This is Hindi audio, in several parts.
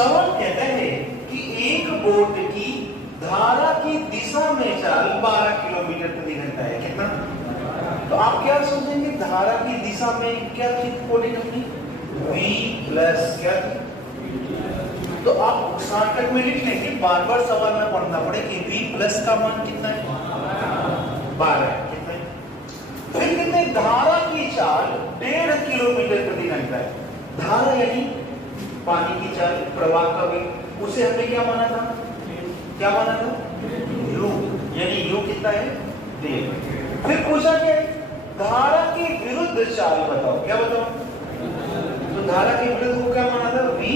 सवाल कहता है कि एक बोट की धारा की दिशा में चाल 12 किलोमीटर प्रति घंटा है। कितना? तो आप क्या सोचेंगे? धारा की दिशा में क्या थी बोलेंगे अपनी? v प्लस क्या थी? तो आप शॉर्टकट में लिख लेंगे, बार बार सवाल में पढ़ना पड़े कि v प्लस का मान कितना है? 12 है। कितना है? फिर कितने? धारा की चाल 1.5 किलोमीटर प्रति घंटा है। धारा यानी पानी की चाल, प्रवाह का वेग, उसे हमने क्या माना था? क्या माना था? u, यानी u कितना है? 1.5। फिर पूछा क्या है? धारा की विरुद्ध चाल बताओ। क्या बताओ? तो धारा के विरुद्ध को क्या माना था? v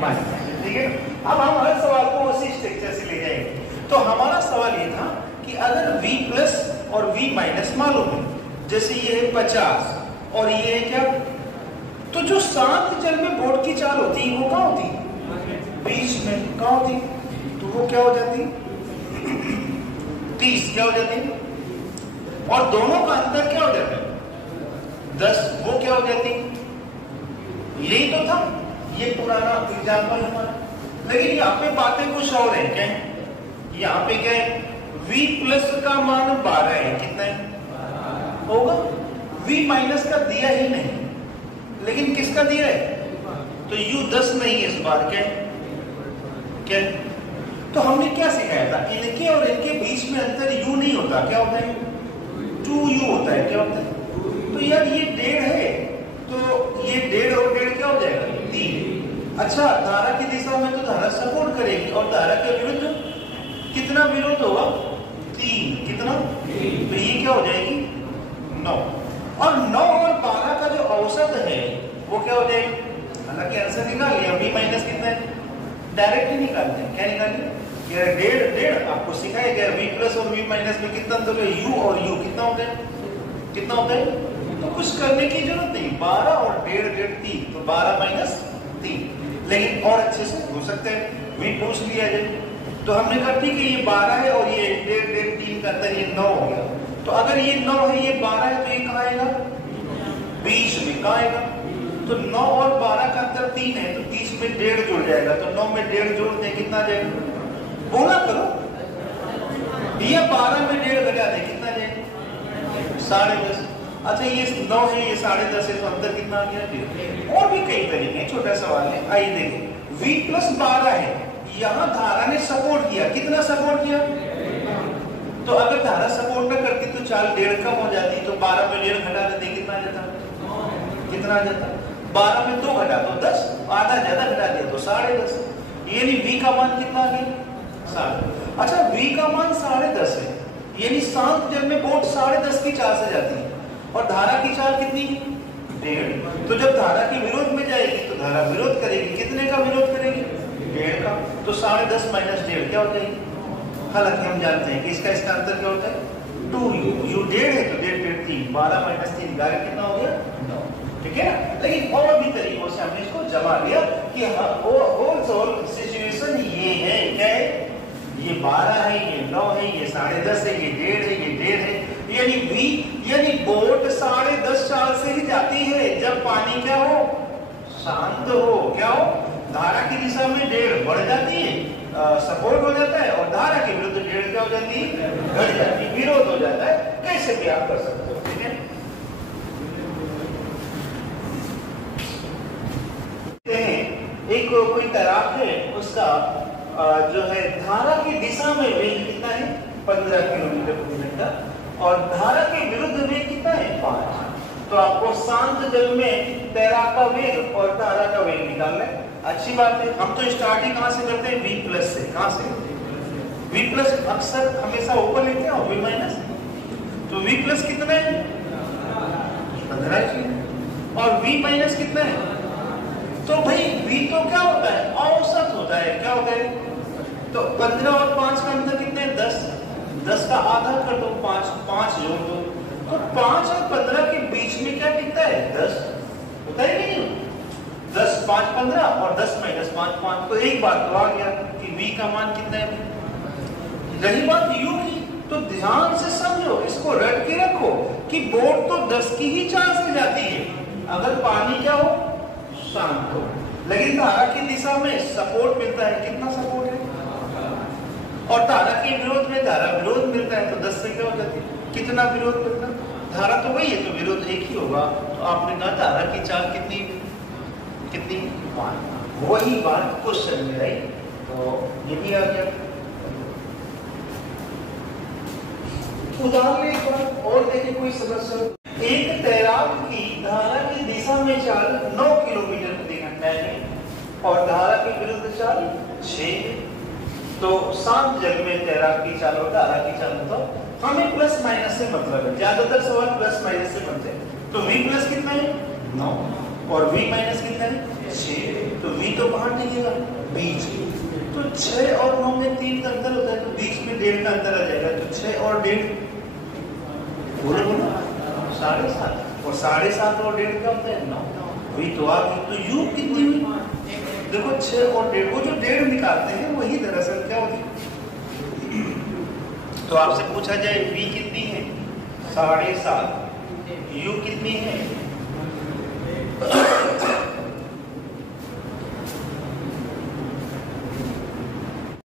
minus. ठीक है, अब हम हर सवाल को उसी स्ट्रक्चर से ले जाएंगे। तो हमारा सवाल ये था कि अगर v प्लस और v माइनस मालूम है, जैसे ये है 50 और ये है क्या, तो जो शांत जल में बोट की चाल होती है वो कहाँ होती? बीच में। कहाँ होती? तो वो क्या हो जाती? 30 क्या हो जाती? और दोनों का अंतर क्या हो जाता है? 10। वो क्या हो जाती? यही तो था, ये पुराना एग्जाम्पल हमारा। लेकिन यहाँ पे बातें कुछ और है। क्या है यहाँ पे? क्या है? v प्लस का मान 12 है। कितना है होगा? v माइनस का दिया ही नहीं, लेकिन किसका दिया है? तो u 10 नहीं है इस बार। क्या क्या? तो हमने क्या सिखाया था? इनके और इनके बीच में अंतर u नहीं होता। क्या होता है? 2u होता है। क्या होता है? तो यार ये 1.5 है, तो ये 1.5 और 1.5 क्या हो जाएगा? 3। अच्छा, धारा की दिशा में तो धारा सपोर्ट करेगी, और धारा के विरुद्ध कितना विरोध होगा? 3। कितना? तो ये क्या हो जाएगी? 9। और 9 और 12 का जो औसत है वो क्या हो जाएगा? हालांकि आंसर निकाल लिया, v माइनस कितना है? डायरेक्ट ही निकालते हैं। क्या निकालिए? ये 1.5 आपको सिखाया गया। v प्लस और v माइनस में कितना अंतर है? u और u कितना होता है? कितना होता है? तो कुछ करने की जरूरत नहीं, 12 और 1.5 3, तो 12 माइनस 3। लेकिन और अच्छे से हो सकते हैं, v पूछ लिया जाए। तो हमने कहा ठीक है, ये 12 है और ये 1.5 3 का अंतर, ये 9 हो गया। तो अगर ये 9 है, ये 12 है, तो ये कहाँ आएगा? बीच में। कहाँ आएगा? तो 9 और 12 का अंतर 3 है, तो बीच में 1.5 जुड़ जाएगा। तो 9 में 1.5 जोड़ते हैं, कितना जाएगा? बोला करो। ये 12 में 1.5 घटा दे, कितना जाएगा? 10.5। अच्छा, ये 9 है, ये 10.5 है, तो अंतर कितना आ गया? और भी कई तरीके हैं, छोटा सवाल है। आइए देखें, v प्लस 12 है, यहाँ धारा ने सपोर्ट किया। कितना सपोर्ट किया? तो अगर धारा सपोर्ट न करती तो चाल 1.5 कम हो जाती, तो 12 में 1.5 घटा देते, कितना आ जाता? कितना आ जाता? 12 में 2 घटा तो 10, आधा ज्यादा घटा दिया तो 10.5। यानी v का मान कितना आ गया? 7। अच्छा, v का मान 10.5 है, यानी शांत जल में बोट 10.5 की चाल से जाती है, और धारा की चाल कितनी? 1.5। तो जब धारा के विरोध में जाएगी तो धारा विरोध करेगी। कितने का विरोध करेगी? 1.5 का। तो 10.5 माइनस 1.5 क्या हो जाएगी? हालांकि हम जानते हैं कि इसका अंतर क्या होता है? 2u। u 1.5 है तो 1.5 3, 12 माइनस 3 कितना हो गया? 9। ठीक है ना? लेकिन और भी तरीकों से हमने इसको जमा लिया कि होल सिचुएशन ये है। क्या है? ये 12 है, ये 9 है, ये 10.5 है, ये 1.5 है, ये 1.5 है। यानी v, यानी बोट 10.5 चाल से ही जाती है जब पानी क्या हो? शांत हो। क्या हो? धारा की दिशा में 1.5 बढ़ जाती है, सपोर्ट हो जाता है, और धारा के विरुद्ध 1.5 क्या हो जाती है? घट जाती है, विरोध हो जाता है। कैसे भी आप कर सकते हो। ठीक है, एक कोई तैराक है, उसका जो है धारा की दिशा में वेग कितना है? 15 किलोमीटर प्रति घंटा, और धारा के विरुद्ध वेग कितना है? 5। तो आपको शांत जल में तैराक का वेग और धारा का वेग निकालना है। अच्छी बात है। हम तो स्टार्टिंग कहां से करते हैं? v प्लस से। कहां से? v प्लस अक्सर हमेशा ऊपर लेते हैं, और v माइनस। तो v प्लस कितना है? 15 है, और v माइनस कितना है? तो भाई v तो क्या होता है? औसत होता है। क्या होता है? तो 15 और 5 का अंतर कितना है? 10। 10 का आधा कर दो, 5 जोड़ दो, तो 5 और 15 के बीच में क्या टिकता है? 10 होता है नहीं? 10 5 15 और 10 माइनस 5 5। तो एक बात तो आ गया कि v का मान कितना है। रही बात u की, तो ध्यान से समझो, इसको रट के रखो कि बोट तो 10 की ही चाल से जाती है अगर पानी क्या हो? शांत हो। लेकिन धारा की दिशा में सपोर्ट मिलता है, कितना सपोर्ट है, और धारा के विरोध में धारा विरोध मिलता है, तो 10 से क्या हो जाती है, कितना विरोध मिलता है, धारा तो वही है तो विरोध एक ही होगा। तो आपने कहा धारा की चाल कितनी कितनी, वही बात क्वेश्चन में रही, तो ये भी आ गया। उदाहरण एक बार और देखिए, कोई समस्या, एक तैराक की धारा की दिशा में चाल 9 किलोमीटर प्रति घंटा है और धारा की विरुद्ध चाल 6 है, तो शांत जल में तैराक की चाल और धारा की चाल, तो हमें प्लस माइनस से मतलब है, ज्यादातर सवाल प्लस माइनस से बनते हैं। तो v प्लस कितना है 9 और v माइनस कितना है 6, तो v तो बाहर निकलेगा बीच, तो 6 और 9 में 3 का अंतर होता है, तो बीच में 1.5 का अंतर आ जाएगा, तो 6 और 1.5 बोलो बोलो 7.5, और 7.5 और 1.5 क्या होता है 9, वही तो आ गई। तो u कितनी हुई, देखो 6 और 1.5, वो जो 1.5 निकालते हैं वही दरअसल क्या होती है। तो आपसे पूछा जाए v कितनी है 7.5, u कितनी है,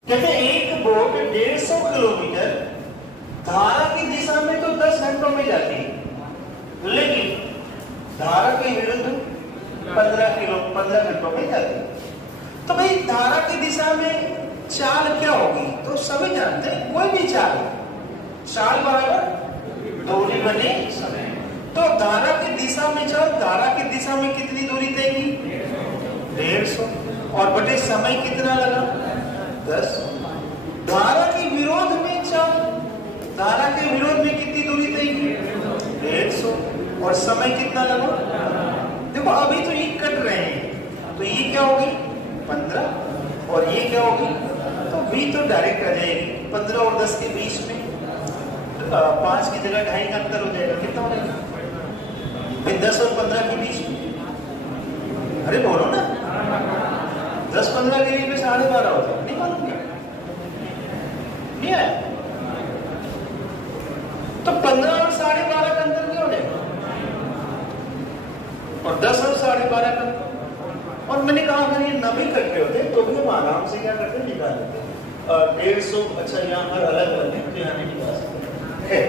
कहते एक बोट 150 किलोमीटर धारा की दिशा में तो 10 घंटों में जाती है, लेकिन धारा के विरुद्ध 15 घंटों में जाती है। तो भाई धारा की दिशा में चाल क्या होगी, तो सभी जानते हैं कोई भी चाल बराबर दूरी बने समय। तो धारा की दिशा में चाल, धारा की दिशा में कितनी दूरी तय की 150 और बटे समय कितना लगा 10। धारा के विरोध में चाल, धारा के विरोध में कितनी दूरी तय की 150 और समय कितना लगा, देखो अभी तो ये कट रहे हैं, तो ये क्या होगी 15 और ये क्या होगी, तो v तो डायरेक्ट आ जाएगी 15 और 10 के बीच में 5 की जगह 2.5 का अंतर हो जाएगा, कितना हो जाएगा भाई 10 और 15 के बीच में, अरे बोलो ना 10-15 के बीच में 12.5 होता है, नहीं मालूम क्या, नहीं आया, तो 15 और 12.5 का अंतर क्या हो जाएगा, और 10 और 12.5 का, और मैंने कहा अगर ये नबे कट्टे होते तो भी हम आराम से क्या करते निकाल लेते 150। अच्छा यहाँ पर अलग अलग है, तो यहाँ नहीं निकाल सकते है।